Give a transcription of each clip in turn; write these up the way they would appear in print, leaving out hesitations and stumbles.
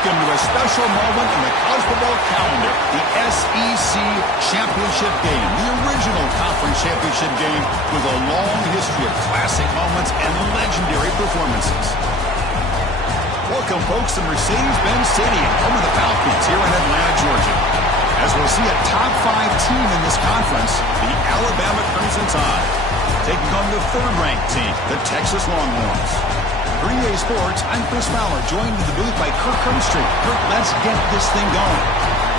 Welcome to a special moment in the college football calendar, the SEC Championship Game, the original conference championship game with a long history of classic moments and legendary performances. Welcome, folks, to Mercedes-Benz Stadium, home of the Falcons here in Atlanta, Georgia. As we'll see a top-5 team in this conference, the Alabama Crimson Tide, taking on the third-ranked team, the Texas Longhorns. For EA Sports, I'm Chris Fowler, joined in the booth by Kirk Herbstreit. Kirk, let's get this thing going.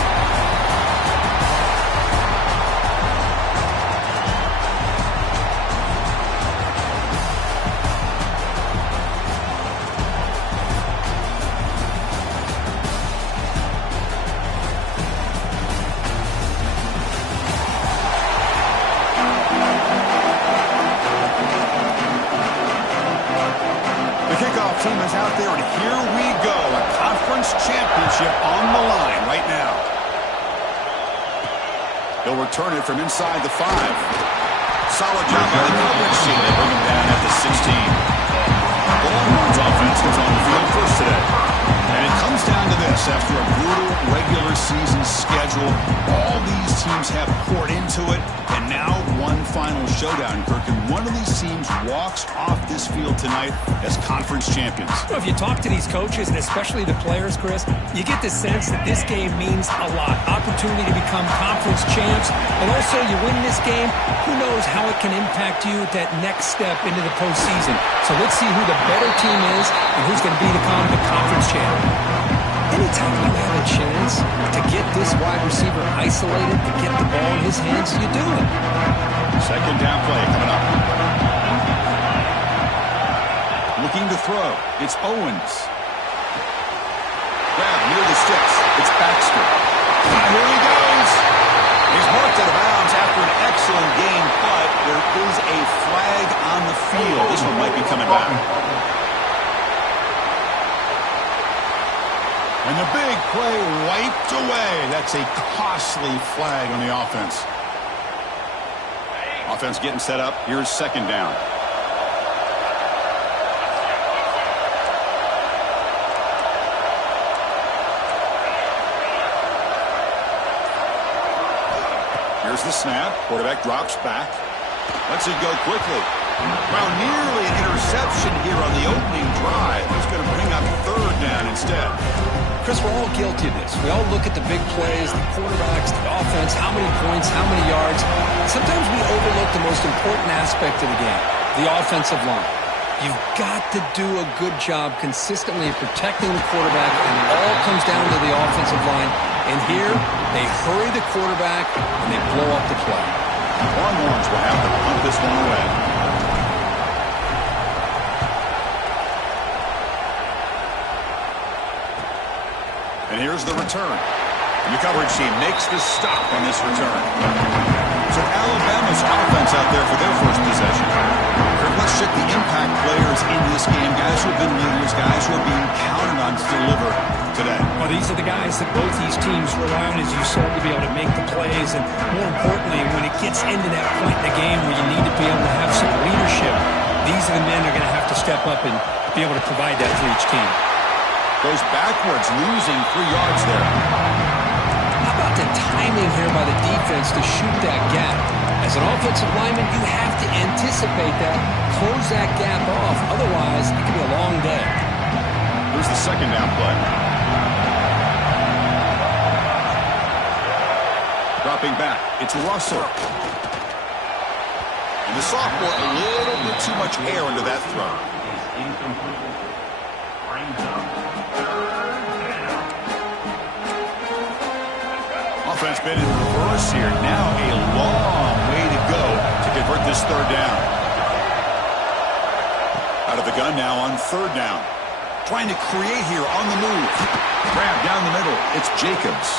Team is out there, and here we go. A conference championship on the line right now. He'll return it from inside the 5. Solid job by the coverage team. They bring him down at the 16. The Longhorns offense comes on the field first today. And it comes down to this. After a brutal regular season schedule, all these teams have poured into it, and now one final showdown, Kirk. And one of these teams walks off this field tonight as conference champions. Well, if you talk to these coaches, and especially the players, Chris, you get the sense that this game means a lot. Opportunity to become conference champs, and also you win this game, who knows how it can impact you at that next step into the postseason. So let's see who the better team is and who's going to become the conference champ. Anytime you have a chance to get this wide receiver isolated, to get the ball in his hands, you do it. Second down play coming up. Looking to throw. It's Owens. Grab near the sticks. It's Baxter. And here he goes. He's marked out of bounds after an excellent game, but there is a flag on the field. This one might be coming back. And the big play wiped away. That's a costly flag on the offense. Offense getting set up. Here's second down. Here's the snap. Quarterback drops back. Lets it go quickly. Well, nearly an interception here on the opening drive. He's going to bring up third down instead. Chris, we're all guilty of this. We all look at the big plays, the quarterbacks, the offense, how many points, how many yards. Sometimes we overlook the most important aspect of the game, the offensive line. You've got to do a good job consistently protecting the quarterback, and it all comes down to the offensive line. And here, they hurry the quarterback, and they blow up the play. Longhorns will have to punt this one away. And here's the return. And the coverage team makes the stop on this return. So Alabama's offense out there for their first possession. Let's check the impact players in this game. Guys who have been leaders, guys who are being counted on to deliver today. Well, these are the guys that both these teams rely on, as you said, to be able to make the plays. And more importantly, when it gets into that point in the game where you need to be able to have some leadership, these are the men that are going to have to step up and be able to provide that for each team. Goes backwards, losing 3 yards there. How about the timing here by the defense to shoot that gap? As an offensive lineman, you have to anticipate that, close that gap off. Otherwise, it could be a long day. Here's the second down play. Dropping back, it's Russell. And the sophomore, a little bit too much air into that throw. Offense been in reverse here. Now a long way to go to convert this third down. Out of the gun now on third down. Trying to create here on the move. Grab down the middle. It's Jacobs.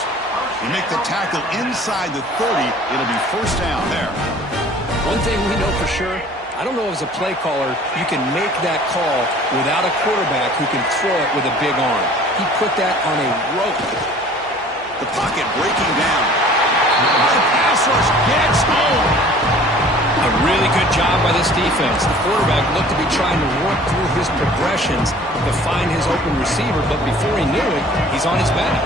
You make the tackle inside the 30. It'll be first down there. One thing we know for sure, I don't know as a play caller, you can make that call without a quarterback who can throw it with a big arm. He put that on a rope. The pocket breaking down. The pass rush gets home. A really good job by this defense. The quarterback looked to be trying to work through his progressions to find his open receiver, but before he knew it, he's he's on his back.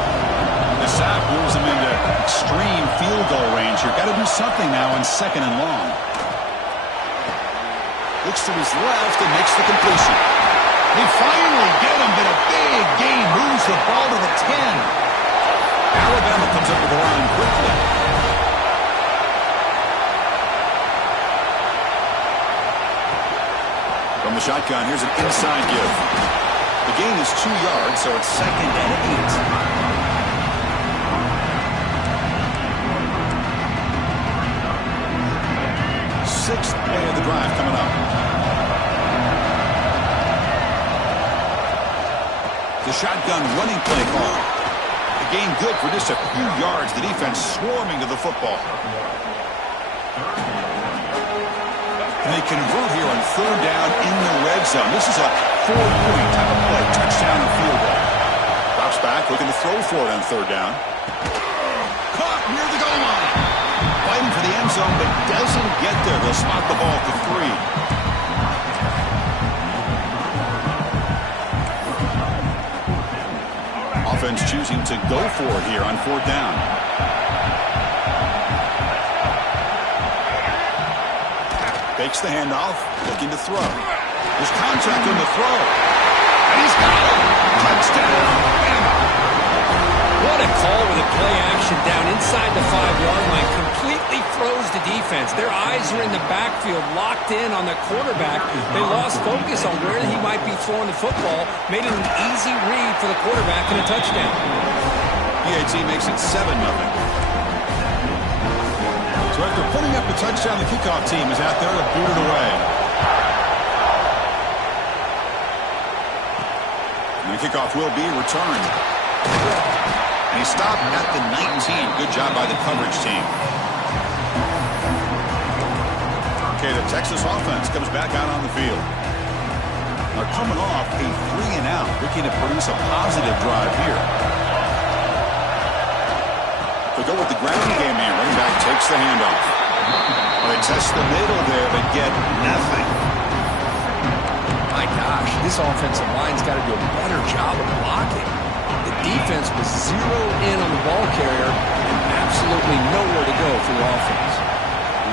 The sack moves him into extreme field goal range here. Got to do something now on 2nd and long. Looks to his left and makes the completion. They finally get him, but a big gain moves the ball to the 10. Alabama comes up with the line quickly. From the shotgun, here's an inside give. The gain is 2 yards, so it's 2nd and 8. 6th play of the drive coming up. The shotgun running play call. The gain good for just a few yards. The defense swarming to the football. And they convert here on 3rd down in the red zone. This is a 4-point type of play. Touchdown and field goal. Drops back, looking to throw for it on 3rd down. Caught near the goal line. Fighting for the end zone, but doesn't get there. They'll spot the ball for 3. Offense choosing to go for it here on 4th down. Fakes the handoff, looking to throw. There's contact on the throw. And he's got it. Touchdown, Bama. What a call with a play action down inside the 5-yard line. Completely froze the defense. Their eyes are in the backfield, locked in on the quarterback. They lost focus on where he might be throwing the football. Made it an easy read for the quarterback and a touchdown. PAT makes it 7-0. So after putting up the touchdown, the kickoff team is out there to boot it away. And the kickoff will be returned. And he stopped at the 19. Good job by the coverage team. Okay, the Texas offense comes back out on the field. They're coming off a 3-and-out, looking to produce a positive drive here. They go with the ground game here. Running back takes the handoff. Well, they test the middle there, but get nothing. My gosh, this offensive line's got to do a better job of blocking. The defense was zeroed in on the ball carrier and absolutely nowhere to go for the offense.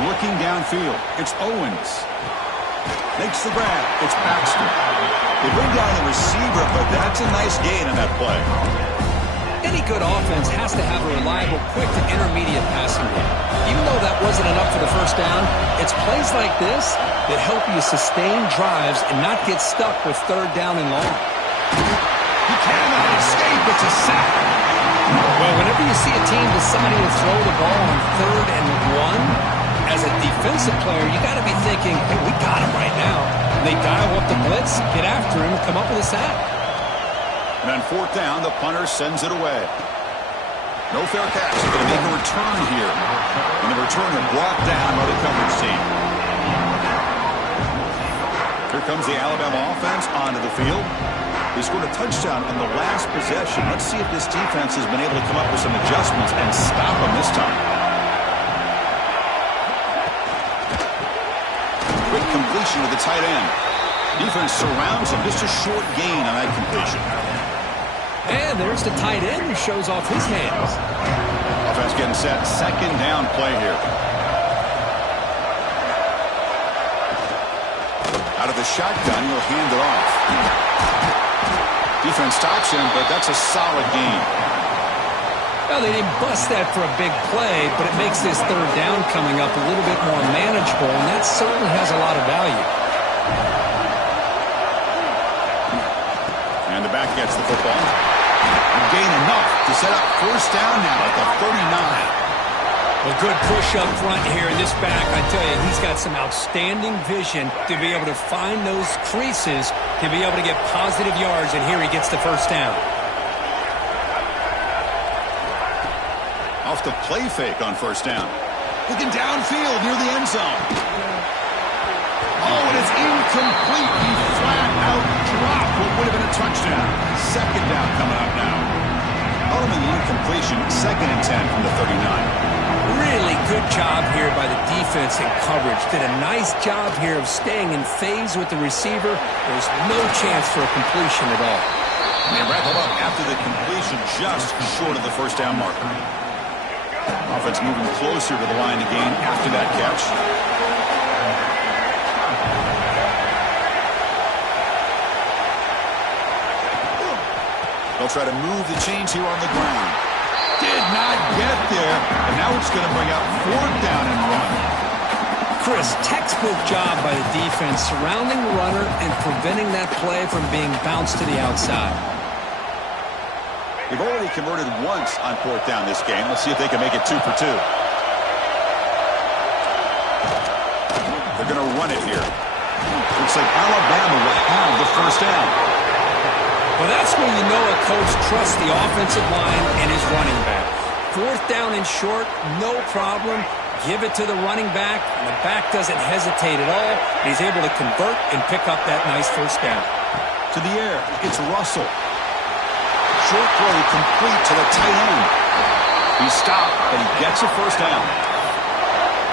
Looking downfield, it's Owens. Makes the grab. It's Baxter. They bring down the receiver, but that's a nice gain on that play. Any good offense has to have a reliable, quick to intermediate passing game. Even though that wasn't enough for the first down, it's plays like this that help you sustain drives and not get stuck with 3rd down and long. He cannot escape. It's a sack. Well, whenever you see a team deciding to throw the ball on 3rd and 1, as a defensive player, you got to be thinking, hey, we got him right now. And they dial up the blitz, get after him, and come up with a sack. And on 4th down, the punter sends it away. No fair catch. They're going to make a return here. And the returner brought down by the coverage team. Here comes the Alabama offense onto the field. They scored a touchdown on the last possession. Let's see if this defense has been able to come up with some adjustments and stop them this time. Quick completion to the tight end. Defense surrounds him. Just a short gain on that completion. And there's the tight end who shows off his hands. Offense getting set. 2nd down play here. Out of the shotgun, he'll hand it off. Defense stops him, but that's a solid gain. Well, they didn't bust that for a big play, but it makes this 3rd down coming up a little bit more manageable, and that certainly has a lot of value. And the back gets the football. And gain enough to set up 1st down now at the 39. Well, good push up front here in this back. I tell you, he's got some outstanding vision to be able to find those creases, to be able to get positive yards, and here he gets the 1st down. Off the play fake on 1st down. Looking downfield near the end zone. Oh, and it's incomplete. He flat out dropped what would have been a touchdown. 2nd down coming up now. Ultimately incompletion. 2nd and 10 from the 39. Really good job here by the defense in coverage. Did a nice job here of staying in phase with the receiver. There's no chance for a completion at all. And they wrap him up after the completion. just short of the first down marker. Offense moving closer to the line to gain after that catch. They'll try to move the chains here on the ground. Did not get there, and now it's going to bring up 4th down and 1. Chris, textbook job by the defense surrounding the runner and preventing that play from being bounced to the outside. They've already converted once on 4th down this game. Let's see if they can make it 2 for 2. They're going to run it here. Looks like Alabama will have the first down. Well, that's when you know a coach trusts the offensive line and his running back. 4th down and short, no problem. Give it to the running back, and the back doesn't hesitate at all. He's able to convert and pick up that nice first down. To the air, it's Russell. Short throw complete to the tight end. He stopped, but he gets a first down.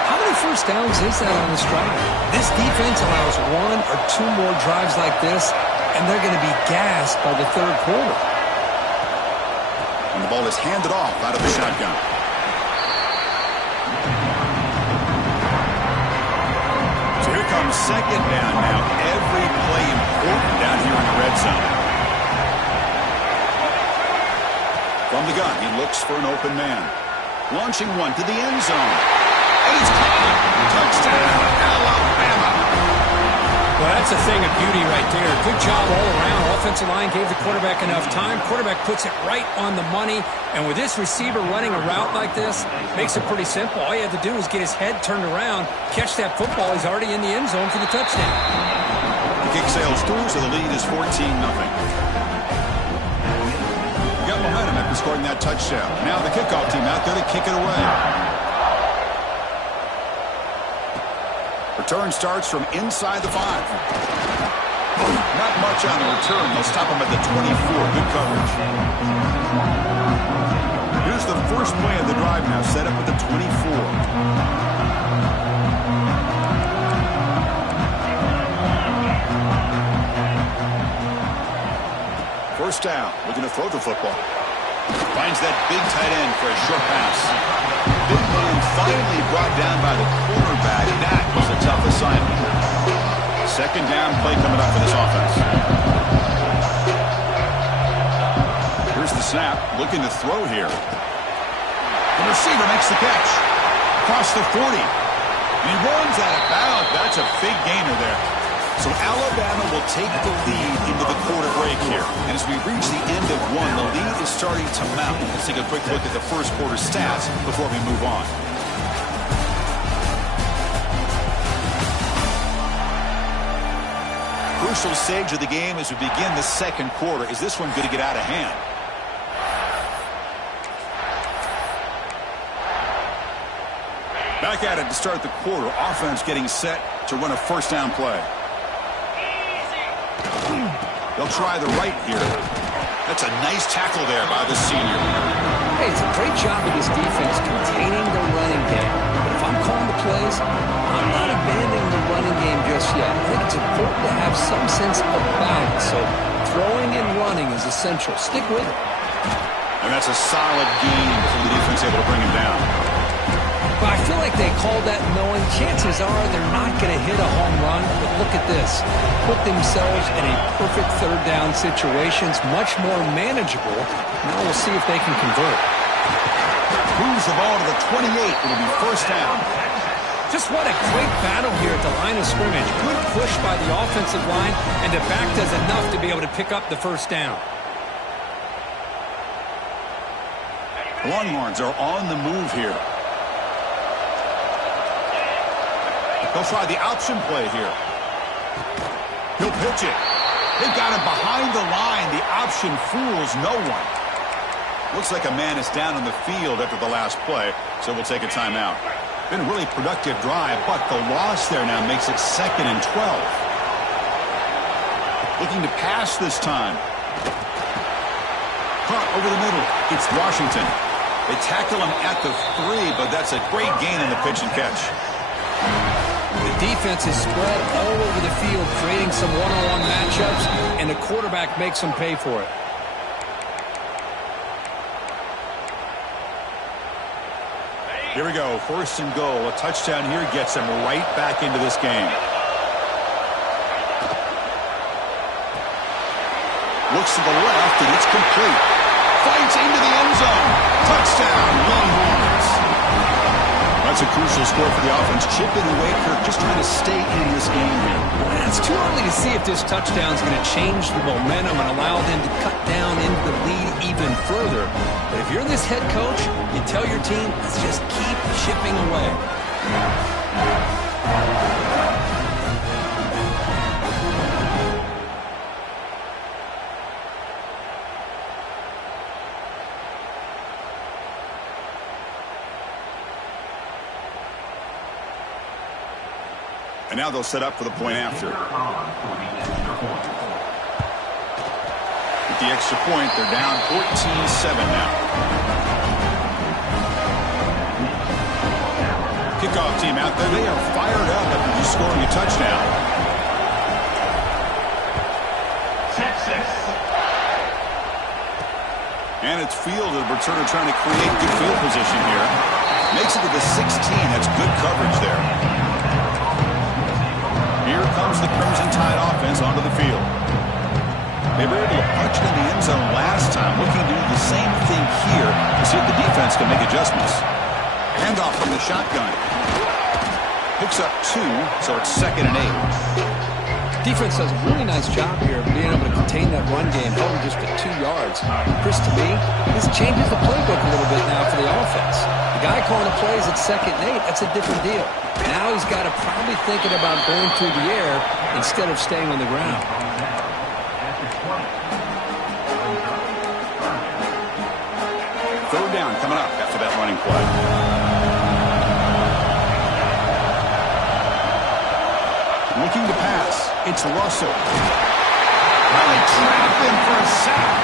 How many first downs is that on this drive? This defense allows 1 or 2 more drives like this, and they're going to be gassed by the 3rd quarter. And the ball is handed off out of the shotgun. So here comes 2nd down now. Every play important down here in the red zone. From the gun, he looks for an open man. Launching one to the end zone. And it's caught. Touchdown, Alabama. Well, that's a thing of beauty right there. Good job all around. Offensive line gave the quarterback enough time. Quarterback puts it right on the money. And with this receiver running a route like this, makes it pretty simple. All you have to do is get his head turned around, catch that football. He's already in the end zone for the touchdown. The kick sails through, so the lead is 14-0. Got momentum after scoring that touchdown. Now the kickoff team out there to kick it away. Return starts from inside the 5. Not much on the return. They'll stop him at the 24. Good coverage. Here's the first play of the drive now, set up at the 24. First down, looking to throw the football. Finds that big tight end for a short pass. Big man finally brought down by the quarterback. That was a tough assignment. 2nd down play coming up for this offense. Here's the snap, looking to throw here. The receiver makes the catch. Across the 40. He runs out of bounds. That's a big gainer there. So Alabama will take the lead into the quarter break here. And as we reach the end of 1, the lead is starting to mount. Let's take a quick look at the first quarter stats before we move on. Crucial stage of the game as we begin the 2nd quarter. Is this one going to get out of hand? Back at it to start the quarter. Offense getting set to run a first down play. They'll try the right here. That's a nice tackle there by the senior. Hey, it's a great job of this defense containing the running game. But if I'm calling the plays, I'm not abandoning the running game just yet. I think it's important to have some sense of balance. So throwing and running is essential. Stick with it. And that's a solid gain before the defense able to bring him down. But I feel like they called that knowing chances are they're not going to hit a home run. But look at this. Put themselves in a perfect 3rd down situation. It's much more manageable. Now we'll see if they can convert. Moves the ball to the 28. It'll be first down. Just what a great battle here at the line of scrimmage. Good push by the offensive line, and the back does enough to be able to pick up the first down. Longhorns are on the move here. They'll try the option play here. He'll pitch it. They've got him behind the line. The option fools no one. Looks like a man is down on the field after the last play, so we'll take a timeout. Been a really productive drive, but the loss there now makes it 2nd and 12. Looking to pass this time. Caught over the middle. It's Washington. They tackle him at the 3, but that's a great gain in the pitch and catch. The defense is spread all over the field, creating some one-on-one matchups, and the quarterback makes them pay for it. Here we go, 1st and goal. A touchdown here gets them right back into this game. Looks to the left, and it's complete. Fights into the end zone. Touchdown, Longhorns. That's a crucial score for the offense. Chipping away, Kirk, just trying to stay in this game here. It's too early to see if this touchdown is going to change the momentum and allow them to cut down into the lead even further. But if you're this head coach, you tell your team, let's just keep chipping away. And now they'll set up for the point after. With the extra point, they're down 14-7 now. Kickoff team out there. They are fired up after just scoring a touchdown. Texas. And it's fielded. Returner trying to create good field position here. Makes it to the 16. That's good coverage there. Here comes the Crimson Tide offense onto the field. They were able to punch it in the end zone last time, looking to do the same thing here to see if the defense can make adjustments. Handoff from the shotgun. Picks up 2, so it's 2nd and 8. Defense does a really nice job here of being able to contain that run game, held just at 2 yards. Chris, to me, this changes the playbook a little bit now for the offense. The guy calling the plays at 2nd and 8, that's a different deal. Now he's got to probably thinking about going through the air instead of staying on the ground. Third down coming up after that running play. Looking to pass. It's Russell. Really trap him for a sack.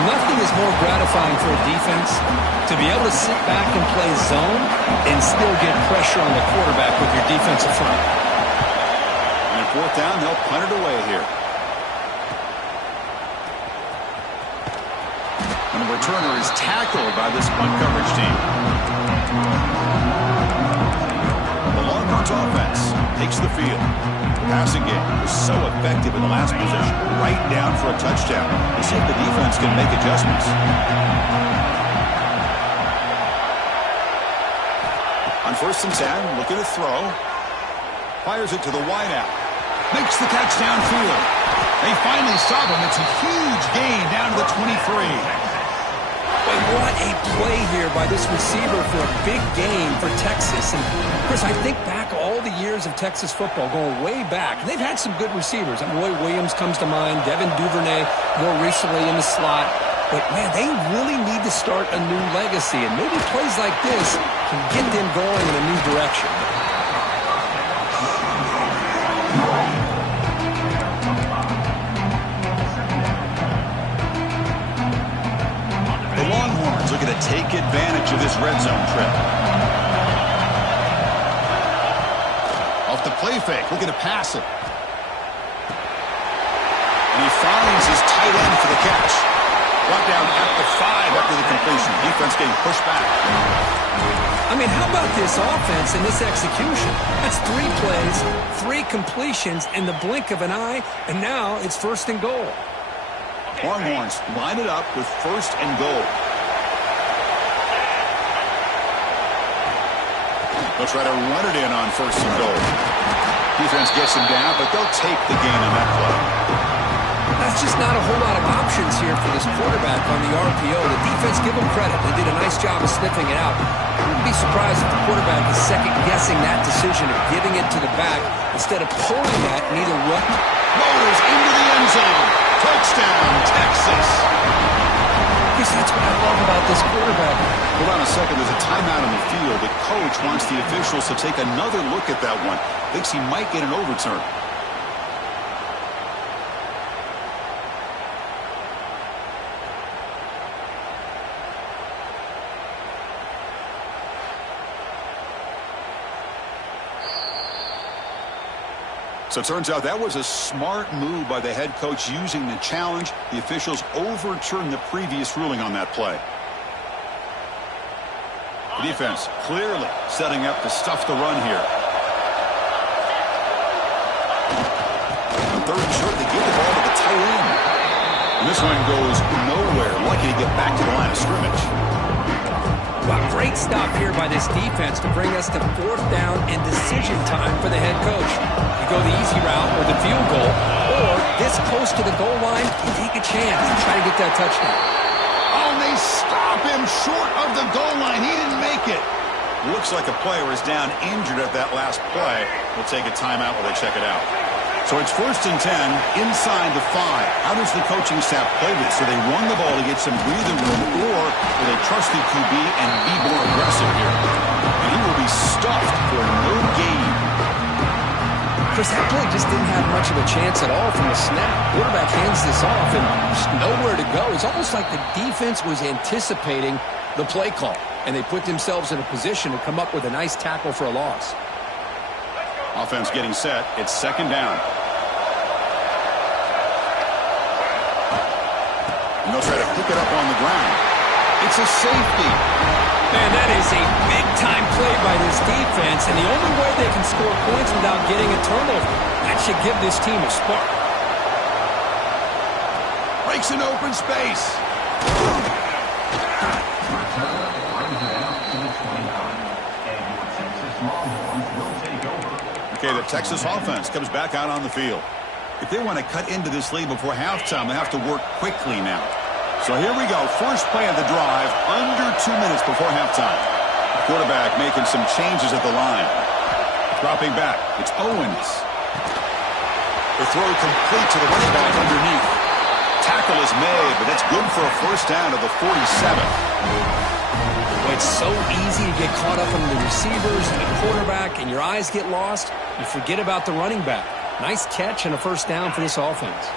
Nothing is more gratifying for a defense to be able to sit back and play zone and still get pressure on the quarterback with your defensive front. And 4th down, they'll punt it away here. And the returner is tackled by this punt coverage team. The Longhorns offense takes the field. The passing game was so effective in the last possession, right down for a touchdown. We'll see if the defense can make adjustments. On 1st and 10, looking to throw. Fires it to the wideout. Makes the catch downfield. They finally stop him. It's a huge gain down to the 23. What a play here by this receiver for a big game for Texas. And Chris, I think back all the years of Texas football, going way back. They've had some good receivers. Roy Williams comes to mind, Devin Duvernay more recently in the slot. But, man, they really need to start a new legacy. And maybe plays like this can get them going in a new direction. Looking to take advantage of this red zone trip. Off the play fake, looking to pass it. And he finds his tight end for the catch. Brought down at the 5 after the completion. Defense getting pushed back. I mean, how about this offense and this execution? That's 3 plays, 3 completions in the blink of an eye, and now it's 1st and goal. Longhorns line it up with 1st and goal. They'll try to run it in on 1st and goal. Defense gets him down, but they'll take the gain on that play. That's just not a whole lot of options here for this quarterback on the RPO. The defense, give them credit. They did a nice job of sniffing it out. I wouldn't be surprised if the quarterback is second-guessing that decision of giving it to the back instead of pulling that and either run. Motors into the end zone. Touchdown, Texas. That's what I love about this quarterback. Hold on a second. There's a timeout on the field. The coach wants the officials to take another look at that one. Thinks he might get an overturn. So it turns out that was a smart move by the head coach using the challenge. The officials overturned the previous ruling on that play. The defense clearly setting up to stuff the run here. On third and short, they give the ball to the tight end. And this one goes nowhere. Lucky to get back to the line of scrimmage. Well, great stop here by this defense to bring us to fourth down and decision time for the head coach. You go the easy route or the field goal, or this close to the goal line, you take a chance and try to get that touchdown. Oh, and they stop him short of the goal line. He didn't make it. Looks like a player is down injured at that last play. We'll take a timeout while they check it out. So it's 1st and 10 inside the 5. How does the coaching staff play this? Do they run the ball to get some breathing room, or do they trust the QB and be more aggressive here? And he will be stuffed for no gain. Chris, that play just didn't have much of a chance at all from the snap. Quarterback hands this off and there's nowhere to go. It's almost like the defense was anticipating the play call, and they put themselves in a position to come up with a nice tackle for a loss. Offense getting set. It's 2nd down. And they'll try to pick it up on the ground. It's a safety. Man, that is a big-time play by this defense, and the only way they can score points without getting a turnover. That should give this team a spark. Breaks an open space. Okay, the Texas offense comes back out on the field. If they want to cut into this lead before halftime, they have to work quickly now. So here we go. First play of the drive, under 2 minutes before halftime. The quarterback making some changes at the line. Dropping back. It's Owens. The throw complete to the running back underneath. Tackle is made, but that's good for a first down to the 47. It's so easy to get caught up on the receivers and the quarterback, and your eyes get lost. You forget about the running back. Nice catch and a first down for this offense.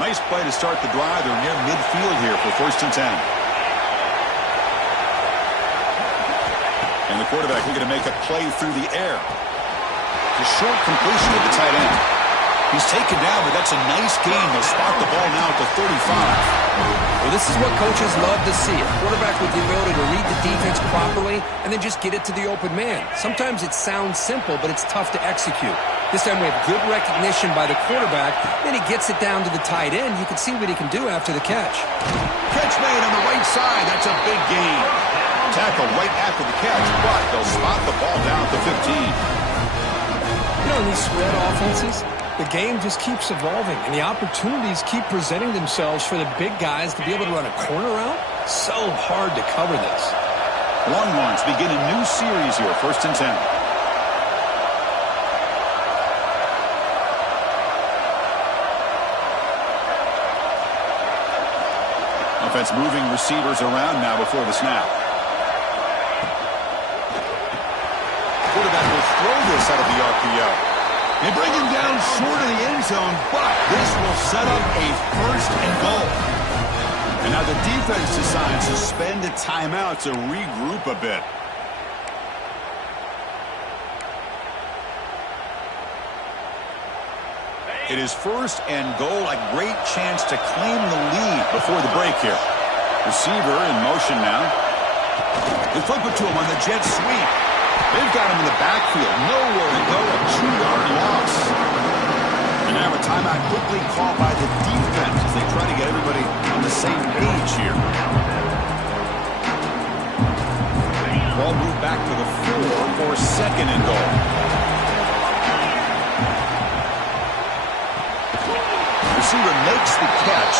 Nice play to start the drive. They're near midfield here for 1st and 10. And the quarterback looking to make a play through the air. The short completion of the tight end. He's taken down, but that's a nice gain. They'll spot the ball now at the 35. Well, this is what coaches love to see. A quarterback with the ability to read the defense properly and then just get it to the open man. Sometimes it sounds simple, but it's tough to execute. This time we have good recognition by the quarterback. Then he gets it down to the tight end. You can see what he can do after the catch. Catch made on the right side. That's a big gain. Tackle right after the catch, but they'll spot the ball down at the 15. You know, in these spread offenses, the game just keeps evolving, and the opportunities keep presenting themselves for the big guys to be able to run a corner out. So hard to cover this. Longhorns begin a new series here, 1st and 10. Offense moving receivers around now before the snap. Quarterback will throw this out of the RPO. They bring him down short of the end zone, but this will set up a 1st and goal. And now the defense decides to spend a timeout to regroup a bit. It is 1st and goal, a great chance to claim the lead before the break here. Receiver in motion now. They flip it to him on the jet sweep. They've got him in the backfield. Nowhere to go. A 2-yard loss. And now a timeout quickly called by the defense as they try to get everybody on the same page here. Ball moved back to the 4 for 2nd and goal. Receiver makes the catch.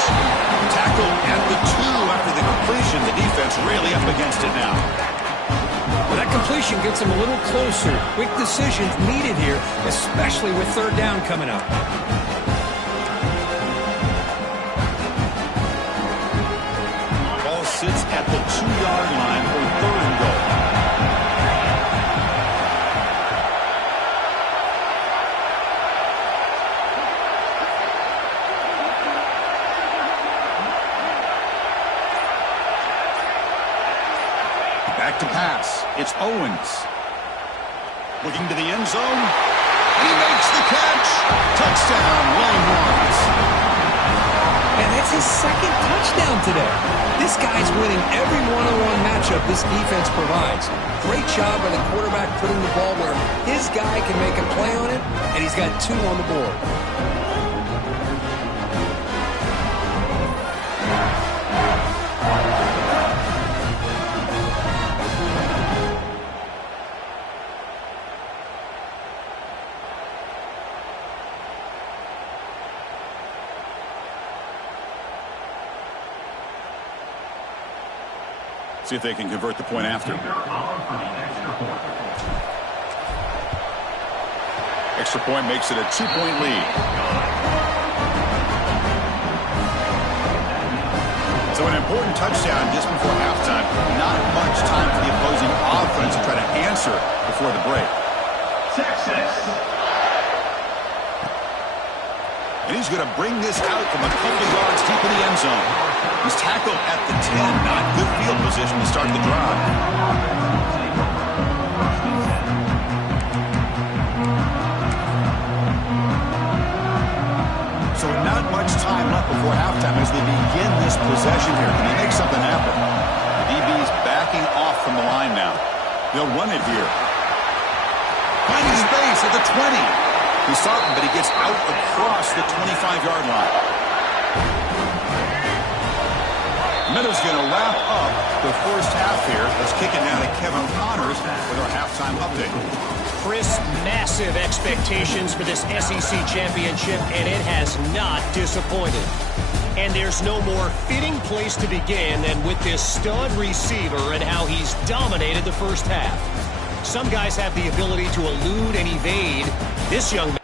Tackle at the 2 after the completion. The defense really up against it now. Well, that completion gets them a little closer. Quick decisions needed here, especially with 3rd down coming up. Ball sits at the 2-yard line for 3rd and goal. Back to pass. It's Owens. Looking to the end zone. And he makes the catch. Touchdown, Longhorns. And that's his second touchdown today. This guy's winning every one-on-one matchup this defense provides. Great job by the quarterback putting the ball where his guy can make a play on it, and he's got 2 on the board. See if they can convert the point after. Extra point makes it a 2-point lead. So an important touchdown just before halftime. Not much time for the opposing offense to try to answer before the break. And he's going to bring this out from a couple yards deep in the end zone. He's tackled at the 10. Not good field position to start the drive. So not much time left before halftime as they begin this possession here. Can they make something happen? The DB's backing off from the line now. They'll run it here. Finding space at the 20. He's starting, but he gets out across the 25-yard line. Meadows going to wrap up the first half here. Let's kick it now to Kevin Connors with our halftime update. Chris, massive expectations for this SEC championship, and it has not disappointed. And there's no more fitting place to begin than with this stud receiver and how he's dominated the first half. Some guys have the ability to elude and evade. This young man.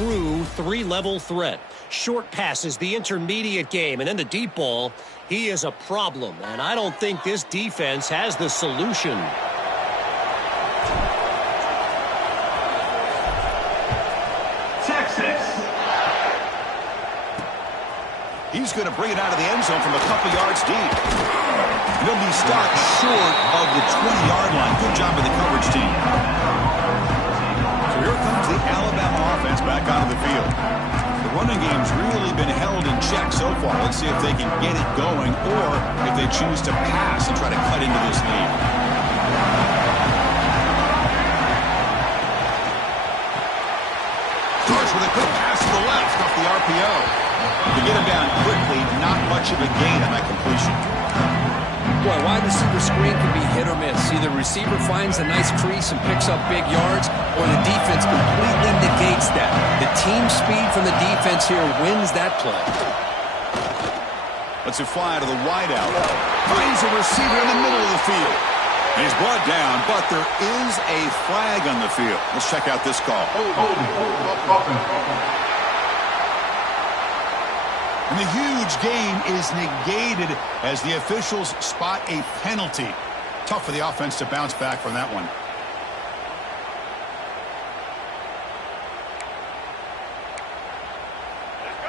true three-level threat. Short passes, the intermediate game, and then the deep ball. He is a problem, and I don't think this defense has the solution. He's going to bring it out of the end zone from a couple yards deep. He'll be stopped short of the 20-yard line. Good job by the coverage team. So here comes the Alabama offense back out of the field. The running game's really been held in check so far. Let's see if they can get it going or if they choose to pass and try to cut into this lead. Starts with a quick pass to the left off the RPO. To get him down quickly, not much of a gain on that completion. Boy, wide receiver screen can be hit or miss. Either receiver finds a nice crease and picks up big yards, or the defense completely negates that. The team speed from the defense here wins that play. Let's it fly to the wideout. Finds a receiver in the middle of the field. And he's brought down, but there is a flag on the field. Let's check out this call. And the huge gain is negated as the officials spot a penalty. Tough for the offense to bounce back from that one.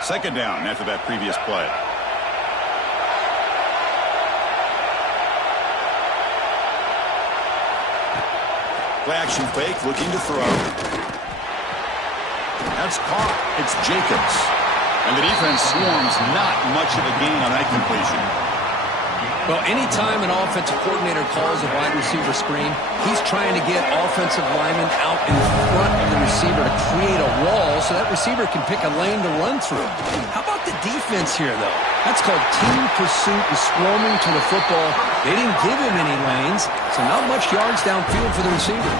Second down after that previous play. Play action fake, looking to throw. That's caught. It's Jacobs. And the defense swarms, not much of a gain on that completion. Well, anytime an offensive coordinator calls a wide receiver screen, he's trying to get offensive linemen out in front of the receiver to create a wall so that receiver can pick a lane to run through. How about the defense here, though? That's called team pursuit and swarming to the football. They didn't give him any lanes, so not much yards downfield for the receiver.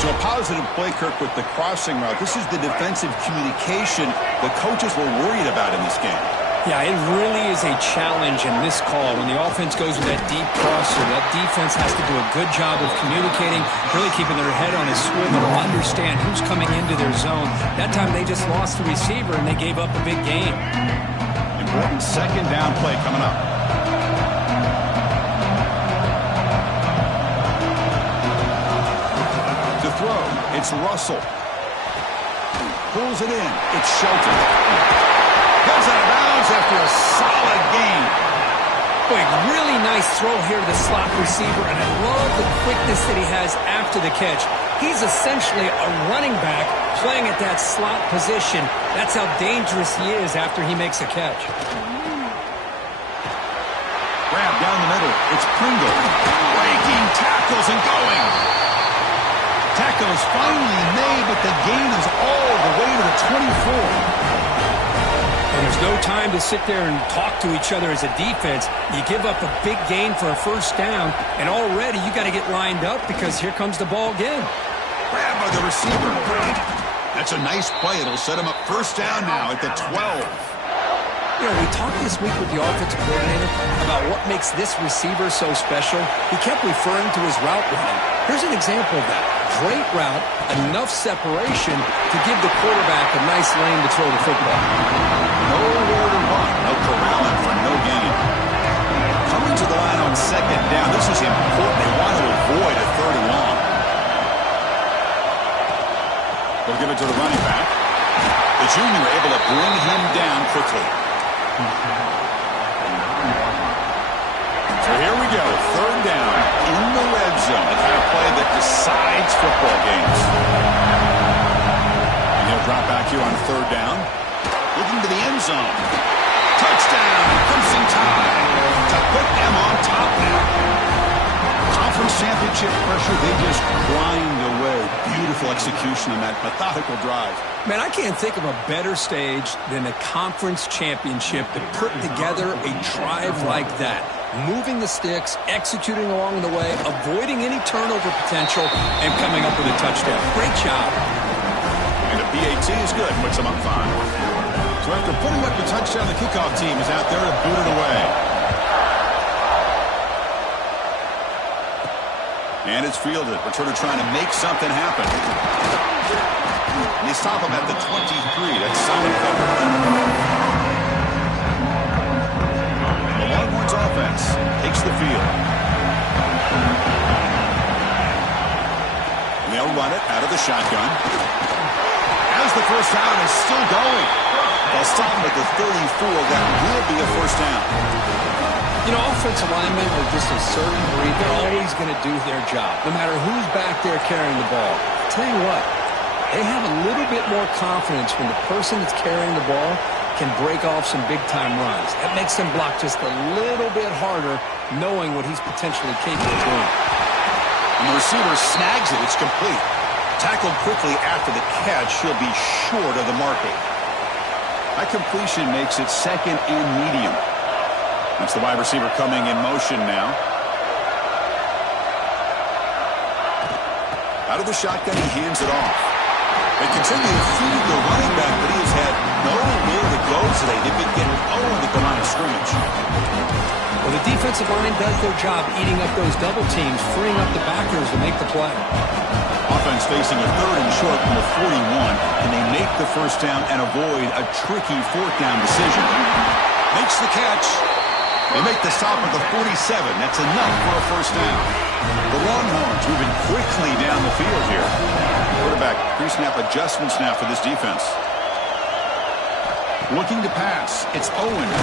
So a positive play, Kirk, with the crossing route. This is the defensive communication the coaches were worried about in this game. Yeah, it really is a challenge in this call. When the offense goes with that deep crosser, that defense has to do a good job of communicating, really keeping their head on a swivel to understand who's coming into their zone. That time they just lost the receiver and they gave up a big gain. Important second down play coming up. It's Russell. Pulls it in. It's Shelton. Goes out of bounds after a solid gain. Boy, really nice throw here to the slot receiver, and I love the quickness that he has after the catch. He's essentially a running back playing at that slot position. That's how dangerous he is after he makes a catch. Grab down the middle. It's Pringle. Breaking tackles and going. Tackle is finally made, but the gain is all the way to the 24. And there's no time to sit there and talk to each other as a defense. You give up a big gain for a first down, and already you got to get lined up because here comes the ball again. Grabbed by the receiver. That's a nice play. It'll set him up first down now at the 12. You know, we talked this week with the offensive coordinator about what makes this receiver so special. He kept referring to his route running. Here's an example of that. Great route, enough separation to give the quarterback a nice lane to throw the football. Nowhere to run. No corralling for no gain. Coming to the line on second down. This is important. They want to avoid a third and long. They'll give it to the running back. The junior able to bring him down quickly. So here we go. Third down in the red zone. The kind of play that decides football games. And he'll drop back here on third down. Looking to the end zone. Touchdown. Crimson Tide to put them on top now. Conference championship pressure, they just grind away. Beautiful execution on that methodical drive. Man, I can't think of a better stage than a conference championship to put together a drive like that. Moving the sticks, executing along the way, avoiding any turnover potential, and coming up with a touchdown. Great job. And the PAT is good. Puts them up 5. So after putting up the touchdown, the kickoff team is out there to boot it away. And it's fielded. Returner trying to make something happen. And they stop him at the 23. That's solid coverage. The Longhorns offense takes the field. And they'll run it out of the shotgun. As the first down is still going. They'll stop him at the 34. That will be a first down. You know, offensive linemen are just a certain breed. They're always going to do their job, no matter who's back there carrying the ball. I'll tell you what, they have a little bit more confidence when the person that's carrying the ball can break off some big-time runs. That makes them block just a little bit harder, knowing what he's potentially capable of doing. And the receiver snags it. It's complete. Tackled quickly after the catch. He'll be short of the marker. That completion makes it second and medium. That's the wide receiver coming in motion now. Out of the shotgun, he hands it off. They continue to feed the running back, but he has had nowhere to go today. They've been getting at the line of scrimmage. Well, the defensive line does their job eating up those double teams, freeing up the backers to make the play. Offense facing a third and short from the 41, and they make the first down and avoid a tricky fourth down decision. Makes the catch. They make the stop at the 47. That's enough for a first down. The Longhorns moving quickly down the field here. Quarterback pre-snap adjustments now for this defense. Looking to pass. It's Owens.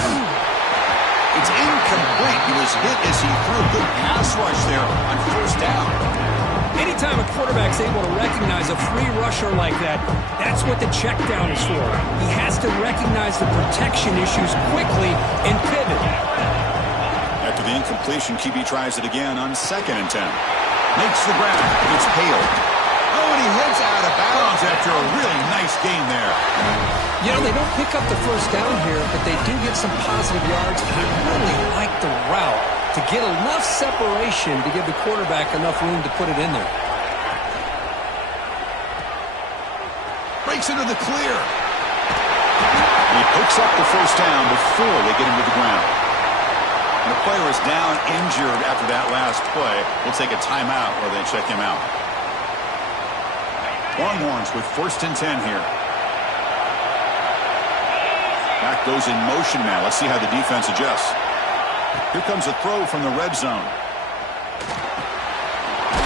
It's incomplete. He was hit as he threw a good pass rush there on first down. Anytime a quarterback's able to recognize a free rusher like that, that's what the check down is for. He has to recognize the protection issues quickly and pivot. After the incompletion, QB tries it again on 2nd and 10. Makes the grab. It's Hale. Oh, and he heads out of bounds after a really nice gain there. You know, they don't pick up the first down here, but they do get some positive yards. And I really like the route to get enough separation to give the quarterback enough room to put it in there. Breaks into the clear. And he picks up the first down before they get him to the ground. And the player is down injured after that last play. We'll take a timeout where they check him out. Longhorns with 1st and 10 here. Back goes in motion now. Let's see how the defense adjusts. Here comes a throw from the red zone.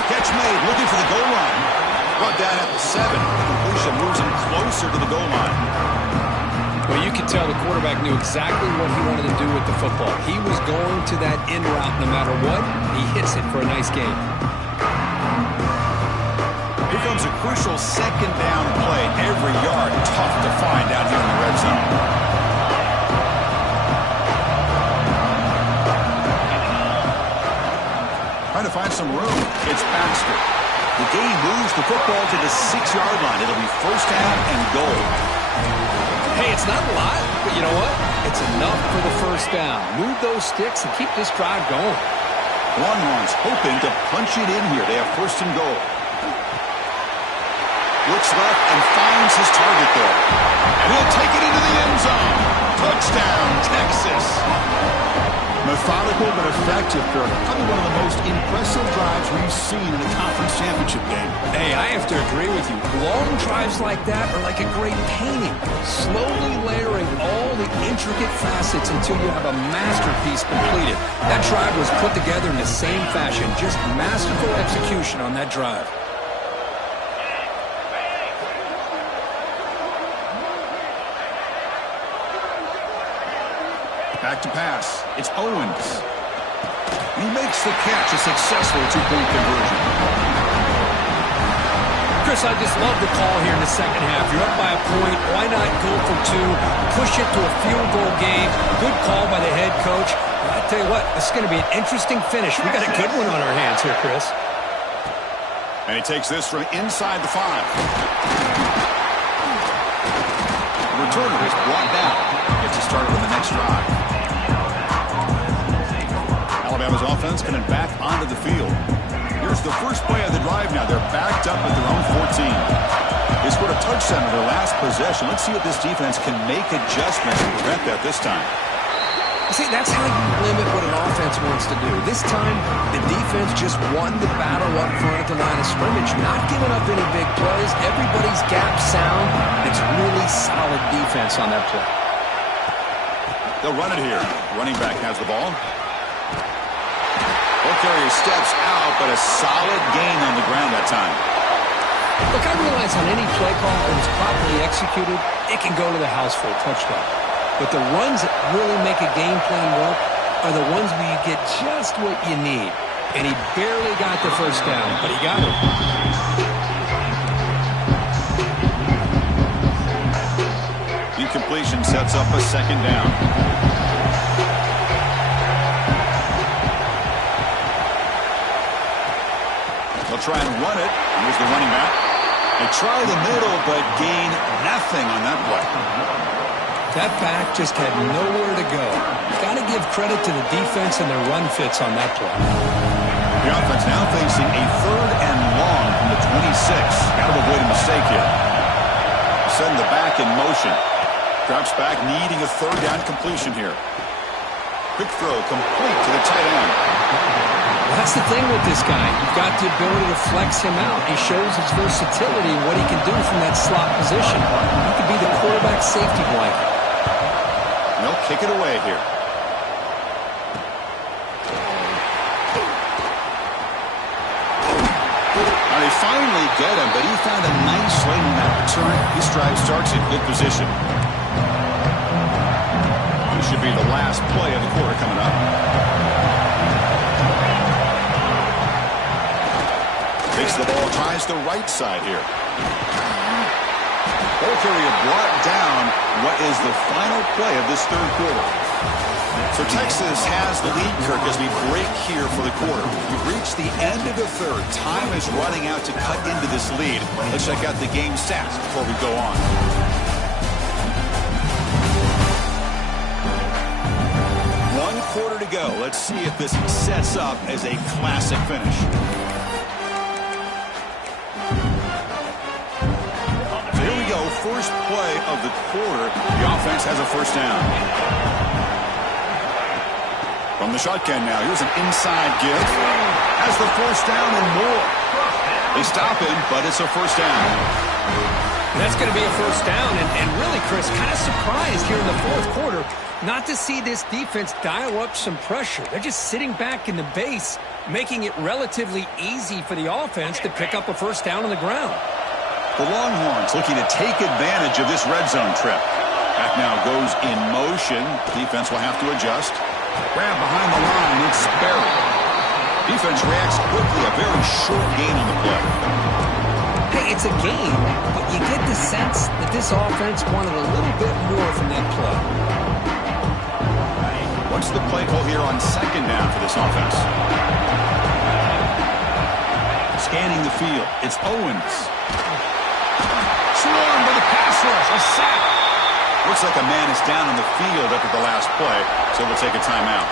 Catch made, looking for the goal line. Brought down at the 7. The completion moves him closer to the goal line. Well, you can tell the quarterback knew exactly what he wanted to do with the football. He was going to that in route no matter what. He hits it for a nice gain. Here comes a crucial 2nd down play. Every yard tough to find down here in the red zone. Trying to find some room. It's Baxter. The game moves the football to the 6-yard line. It'll be first down and goal. Hey, it's not a lot, but you know what? It's enough for the first down. Move those sticks and keep this drive going. Longhorns hoping to punch it in here. They have 1st and goal. Looks left and finds his target there. And he'll take it into the end zone. Touchdown, Texas. Methodical but effective, Kirk. Probably one of the most impressive drives we've seen in a conference championship game. Hey, I have to agree with you. Long drives like that are like a great painting. Slowly layering all the intricate facets until you have a masterpiece completed. That drive was put together in the same fashion. Just masterful execution on that drive. Back to pass. It's Owens. He makes the catch. A successful 2-point conversion. Chris, I just love the call here in the second half. You're up by a point. Why not go for 2? Push it to a field goal game. Good call by the head coach. I tell you what, this is going to be an interesting finish. We got a good one on our hands here, Chris. And he takes this from inside the 5. The returner is brought down. Gets to start with the next drive. Alabama's offense coming back onto the field. Here's the first play of the drive now. They're backed up at their own 14. They scored a touchdown on their last possession. Let's see if this defense can make adjustments to prevent that this time. See, that's how you limit what an offense wants to do. This time, the defense just won the battle up front at the line of scrimmage, not giving up any big plays. Everybody's gap sound. It's really solid defense on that play. They'll run it here. Running back has the ball. Ball carrier steps out, but a solid gain on the ground that time. Look, I realize on any play call that is properly executed, it can go to the house for a touchdown. But the runs that really make a game plan work are the ones where you get just what you need. And he barely got the first down, but he got it. Incompletion sets up a second down. They'll try and run it. Here's the running back. They try the middle, but gain nothing on that play. That back just had nowhere to go. Got to give credit to the defense and their run fits on that play. The offense now facing a 3rd and long from the 26. Got to avoid a mistake here. Send the back in motion. Drops back, needing a 3rd down completion here. Quick throw, complete to the tight end. Well, that's the thing with this guy. You've got the ability to flex him out. He shows his versatility and what he can do from that slot position. He could be the quarterback safety blanket. They'll kick it away here. Now they finally get him, but he found a nice lane on that return. His drive starts in good position. This should be the last play of the quarter coming up. Takes the ball, tries the right side here. Ball carrier brought down what is the final play of this 3rd quarter. So Texas has the lead, Kirk, as we break here for the quarter. We've reached the end of the 3rd. Time is running out to cut into this lead. Let's check out the game stats before we go on. One quarter to go. Let's see if this sets up as a classic finish. First play of the quarter, the offense has a 1st down. From the shotgun now, here's an inside give. Has the 1st down and more. They stop him, but it's a 1st down. That's going to be a 1st down, and really, Chris, kind of surprised here in the 4th quarter not to see this defense dial up some pressure. They're just sitting back in the base, making it relatively easy for the offense to pick up a 1st down on the ground. The Longhorns looking to take advantage of this red zone trip. Back now goes in motion. Defense will have to adjust. Grab behind the line. It's buried. Defense reacts quickly. A very short gain on the play. Hey, it's a game, but you get the sense that this offense wanted a little bit more from that play. What's the play call here on 2nd down for this offense? Scanning the field. It's Owens. Swarmed by the pass rush. A sack. Looks like a man is down on the field after the last play, so we'll take a timeout.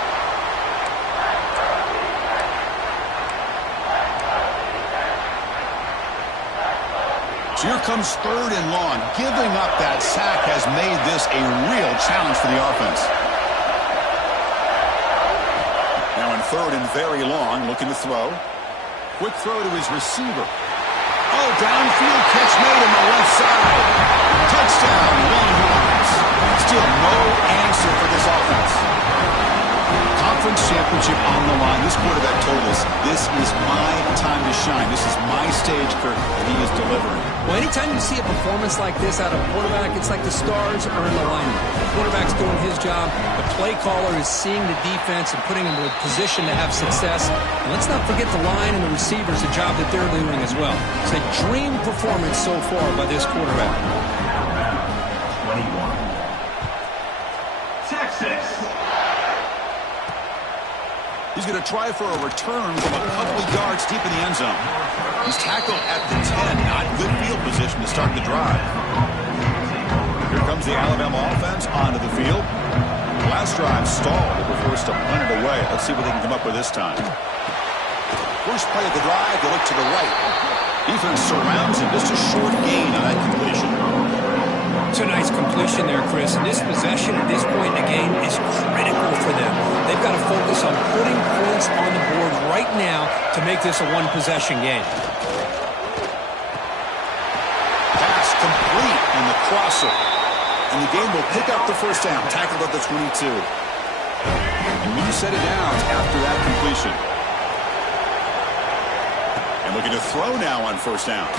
So here comes 3rd and long. Giving up that sack has made this a real challenge for the offense. Now in 3rd and very long, looking to throw. Quick throw to his receiver. Oh, downfield catch made on the left side. Touchdown, Longhorns. Still no answer for this offense. Conference championship on the line. This quarterback told us, this is my time to shine. This is my stage, Kirk, and he is delivering. Well, anytime you see a performance like this out of a quarterback, it's like the stars are in alignment. The quarterback's doing his job. The play caller is seeing the defense and putting him in a position to have success. And let's not forget the line and the receivers, the job that they're doing as well. It's a dream performance so far by this quarterback. 21. Texas. He's going to try for a return from a couple of yards deep in the end zone. He's tackled at the 10. Not good field position to start the drive. Here comes the Alabama offense onto the field. Last drive stalled. They were forced to punt it away. Let's see what they can come up with this time. First play of the drive, they look to the right. Defense surrounds him. Just a short gain on that completion. It's a nice completion there, Chris. And this possession at this point in the game is critical for them. They've got to focus on putting points on the board right now to make this a one-possession game. Pass complete and the crosser. And the game will pick up the first down. Tackled at the 22. And new set of downs after that completion. And looking to throw now on first down.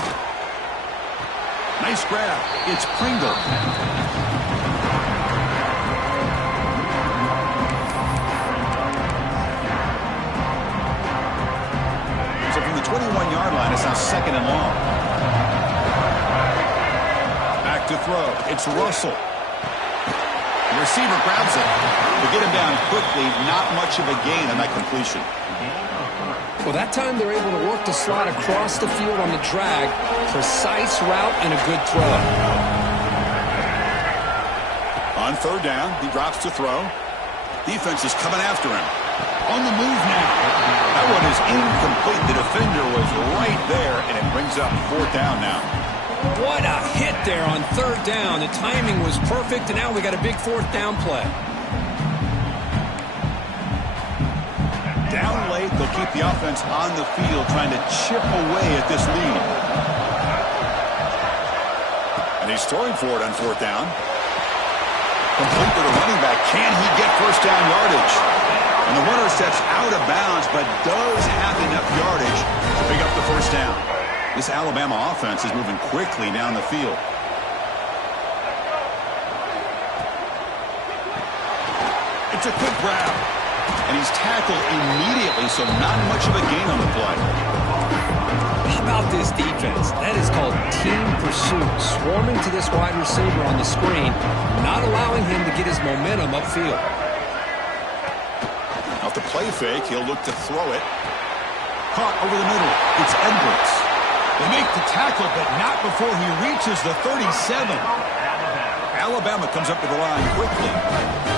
Nice grab. It's Pringle. So from the 21-yard line, it's now second and long. Back to throw. It's Russell. The receiver grabs it. To get him down quickly, not much of a gain on that completion. Well, that time they're able to work the slot across the field on the drag. Precise route and a good throw. On third down, he drops to throw. Defense is coming after him. On the move now. That one is incomplete. The defender was right there, and it brings up fourth down now. What a hit there on third down. The timing was perfect, and now we got a big fourth down play. Down late, they'll keep the offense on the field trying to chip away at this lead. And he's throwing for it on fourth down. Complete to the running back. Can he get first down yardage? And the runner steps out of bounds, but does have enough yardage to pick up the first down. This Alabama offense is moving quickly down the field. It's a quick grab. And he's tackled immediately, so not much of a gain on the play. How about this defense? That is called team pursuit. Swarming to this wide receiver on the screen, not allowing him to get his momentum upfield. Off the play fake, he'll look to throw it. Caught over the middle. It's Edwards. They make the tackle, but not before he reaches the 37. Alabama comes up to the line quickly.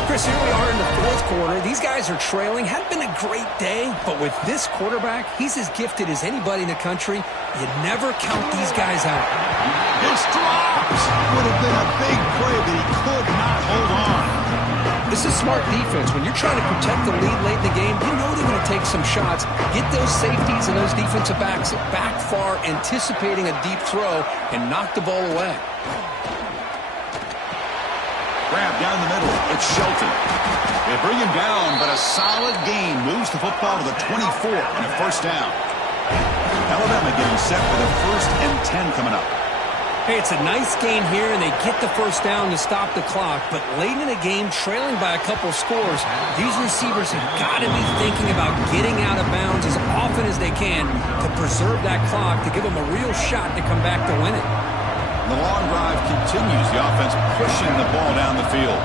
Chris, here we are in the fourth quarter. These guys are trailing. Hadn't been a great day, but with this quarterback, he's as gifted as anybody in the country. You never count these guys out. This drops. Would have been a big play, but he could not hold on. This is smart defense. When you're trying to protect the lead late in the game, you know they're going to take some shots. Get those safeties and those defensive backs back far, anticipating a deep throw, and knock the ball away. Grab down the middle. It's Shelton. They bring him down, but a solid gain moves the football to the 24 and a first down. Alabama getting set for the 1st and 10 coming up. Hey, it's a nice gain here, and they get the first down to stop the clock. But late in the game, trailing by a couple scores, these receivers have got to be thinking about getting out of bounds as often as they can to preserve that clock, to give them a real shot to come back to win it. The long drive continues. The offense pushing the ball down the field.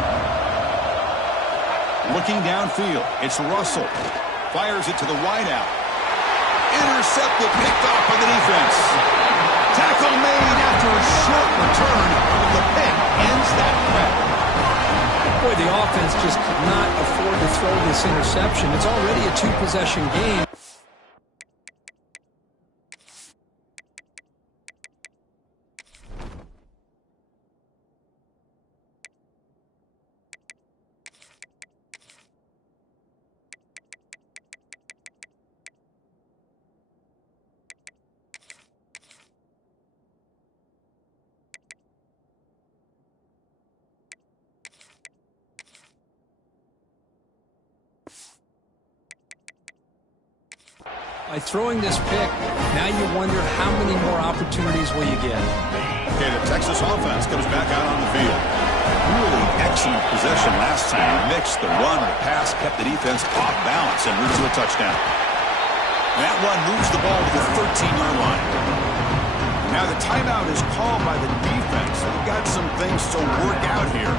Looking downfield, it's Russell. Fires it to the wideout. Intercepted, picked off by the defense. Tackle made after a short return. The pick ends that threat. Boy, the offense just could not afford to throw this interception. It's already a two-possession game. By throwing this pick, now you wonder how many more opportunities will you get. Okay, the Texas offense comes back out on the field. Really excellent possession last time. Mixed the run, the pass, kept the defense off balance and moves to a touchdown. That one moves the ball to the 13-yard line. Now the timeout is called by the defense. They've got some things to work out here.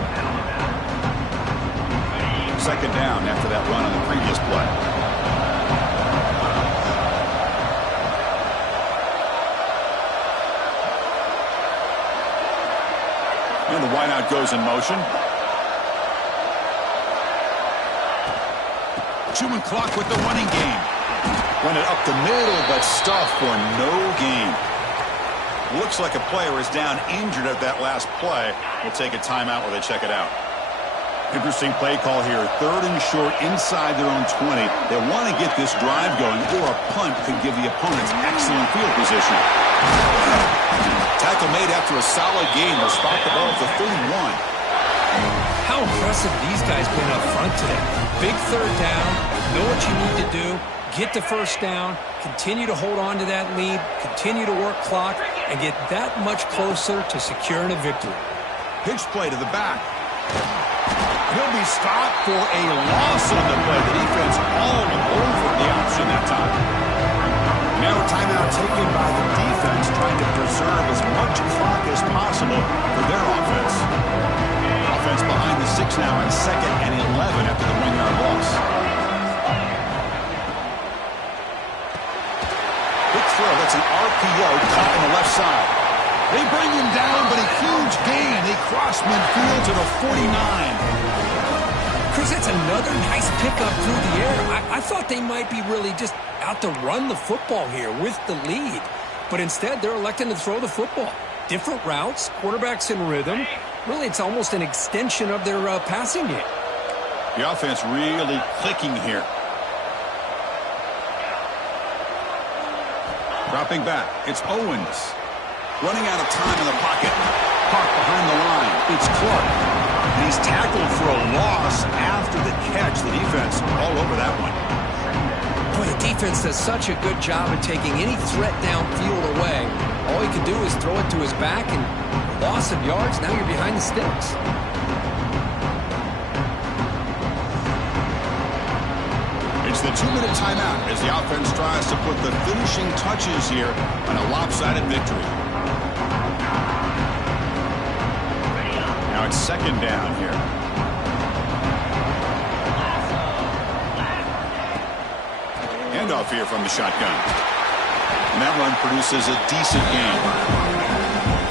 Second down after that run on the previous play. And the wideout goes in motion. Chewing clock with the running game. Run it up the middle, but stuffed for no gain. Looks like a player is down injured at that last play. We'll take a timeout while they check it out. Interesting play call here. 3rd and short inside their own 20. They want to get this drive going, or a punt could give the opponents excellent field position. Tackle made after a solid game. They'll spot the ball at the 31. How impressive these guys been up front today. Big 3rd down. Know what you need to do. Get the 1st down. Continue to hold on to that lead. Continue to work clock. And get that much closer to securing a victory. Pitch play to the back. He'll be stopped for a loss on the play. The defense all over the option that time. Now a timeout taken by the defense, trying to preserve as much clock as possible for their offense. Offense behind the 6 now on 2nd and 11 after the 1-yard loss. Quick throw. That's an RPO caught on the left side. They bring him down, but a huge gain. They cross midfield to the 49. Chris, that's another nice pickup through the air. I thought they might be really just out to run the football here with the lead. But instead, they're electing to throw the football. Different routes, quarterbacks in rhythm. Really, it's almost an extension of their passing game. The offense really clicking here. Dropping back, it's Owens. Running out of time in the pocket. Caught behind the line. It's Clark. And he's tackled for a loss after the catch. The defense all over that one. Boy, the defense does such a good job of taking any threat downfield away. All he can do is throw it to his back, and loss of yards, now you're behind the sticks. It's the 2-minute timeout as the offense tries to put the finishing touches here on a lopsided victory. Now it's 2nd down here. Handoff here from the shotgun. And that run produces a decent gain.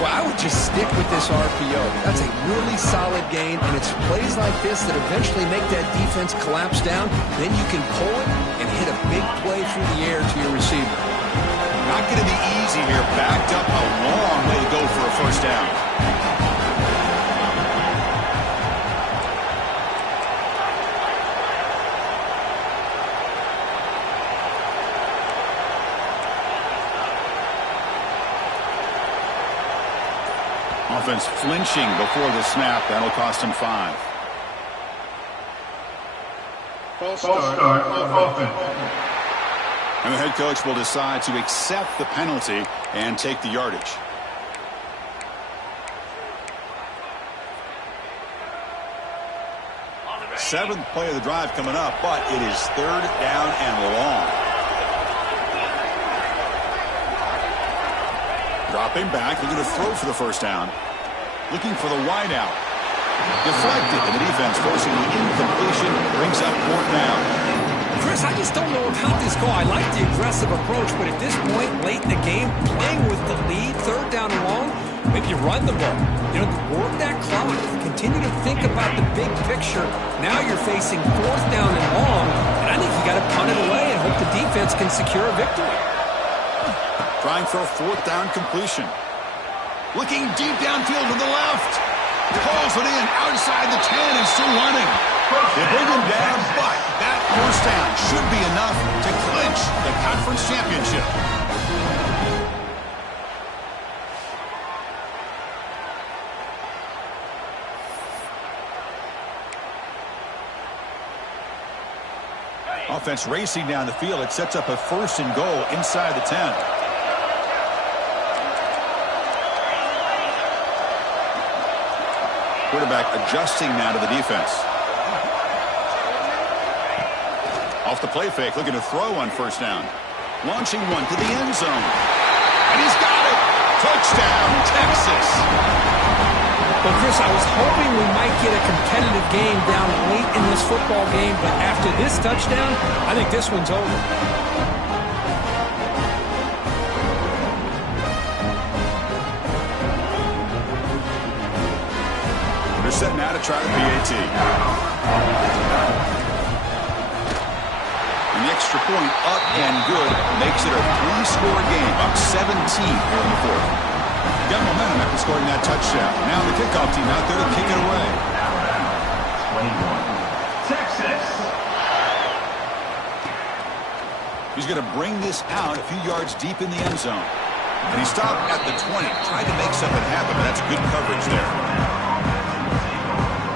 Well, I would just stick with this RPO. That's a really solid gain, and it's plays like this that eventually make that defense collapse down. Then you can pull it and hit a big play through the air to your receiver. Not going to be easy here. Backed up a long way to go for a 1st down. Offense flinching before the snap. That'll cost him 5. False start offense. And the head coach will decide to accept the penalty and take the yardage. Seventh play of the drive coming up, but it is 3rd down and long. Dropping back, looking to throw for the 1st down. Looking for the wide out. Deflected, and the defense forcing the incompletion, brings up 4th down. Chris, I just don't know about this call. I like the aggressive approach, but at this point, late in the game, playing with the lead, 3rd down and long, maybe you run the ball. You know, work that clock. Continue to think about the big picture. Now you're facing 4th down and long, and I think you got to punt it away and hope the defense can secure a victory. Trying for a 4th down completion. Looking deep downfield to the left. Pulls it in outside the 10 and still running. They bring him down, but that 1st down should be enough to clinch the conference championship. Offense racing down the field. It sets up a 1st and goal inside the 10. Quarterback adjusting now to the defense. Off the play fake, looking to throw on 1st down. Launching one to the end zone. And he's got it. Touchdown, Texas. Well, Chris, I was hoping we might get a competitive game down late in this football game, but after this touchdown, I think this one's over. Set now to try the PAT. And the extra point up and good makes it a 3-score game, up 17 here in the 4th. Got momentum after scoring that touchdown. Now the kickoff team out there to kick it away. 21. Texas. He's going to bring this out a few yards deep in the end zone. And he stopped at the 20, tried to make something happen, but that's good coverage there.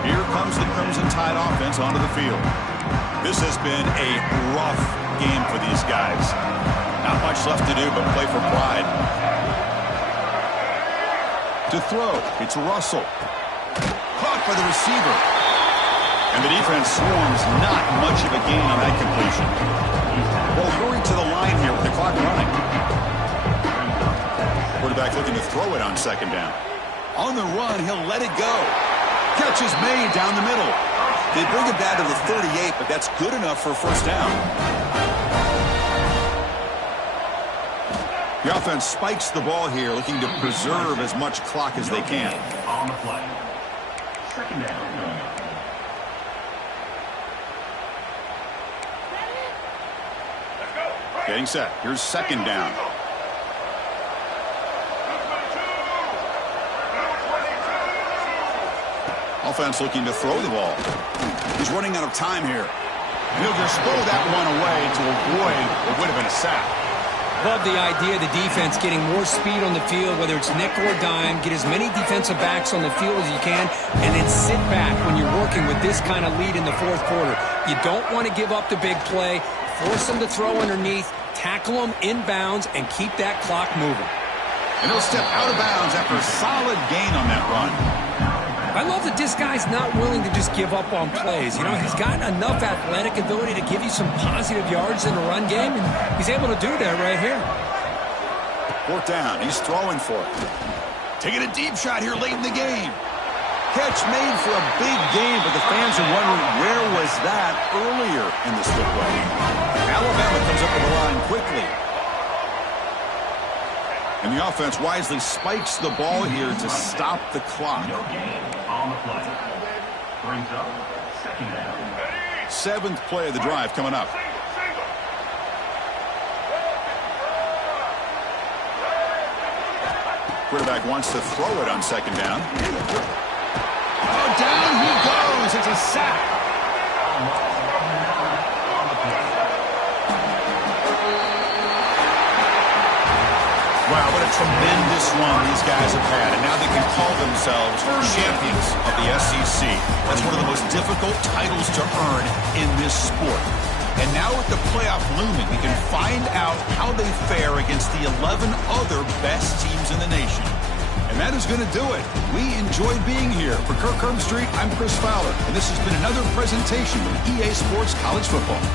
Here comes the Crimson Tide offense onto the field. This has been a rough game for these guys. Not much left to do but play for pride. To throw, it's Russell. Caught by the receiver. And the defense swarms, not much of a gain on that completion. Well, hurry to the line here with the clock running. Quarterback looking to throw it on second down. On the run, he'll let it go. Catch is made down the middle. They bring it down to the 38, but that's good enough for a first down. The offense spikes the ball here, looking to preserve as much clock as they can. On the play. Second down. Getting set. Here's second down. Offense looking to throw the ball. He's running out of time here. He'll just throw that one away to avoid what would have been a sack. Love the idea of the defense getting more speed on the field, whether it's nickel or dime. Get as many defensive backs on the field as you can, and then sit back when you're working with this kind of lead in the fourth quarter. You don't want to give up the big play. Force them to throw underneath, tackle them inbounds, and keep that clock moving. And he'll step out of bounds after a solid gain on that run. I love that this guy's not willing to just give up on plays. You know, he's got enough athletic ability to give you some positive yards in the run game, and he's able to do that right here. Fourth down. He's throwing for it. Taking a deep shot here late in the game. Catch made for a big game, but the fans are wondering where was that earlier in this football. Alabama comes up with the line quickly. And the offense wisely spikes the ball here to stop the clock. On the play. Brings up second down. Seventh play of the drive coming up. Quarterback wants to throw it on second down. Oh, down he goes. It's a sack. Wow, what a tremendous run these guys have had, and now they can call themselves champions of the SEC. That's one of the most difficult titles to earn in this sport. And now with the playoff looming, we can find out how they fare against the 11 other best teams in the nation. And that is going to do it. We enjoyed being here. For Kirk Herbstreit, I'm Chris Fowler, and this has been another presentation of EA Sports College Football.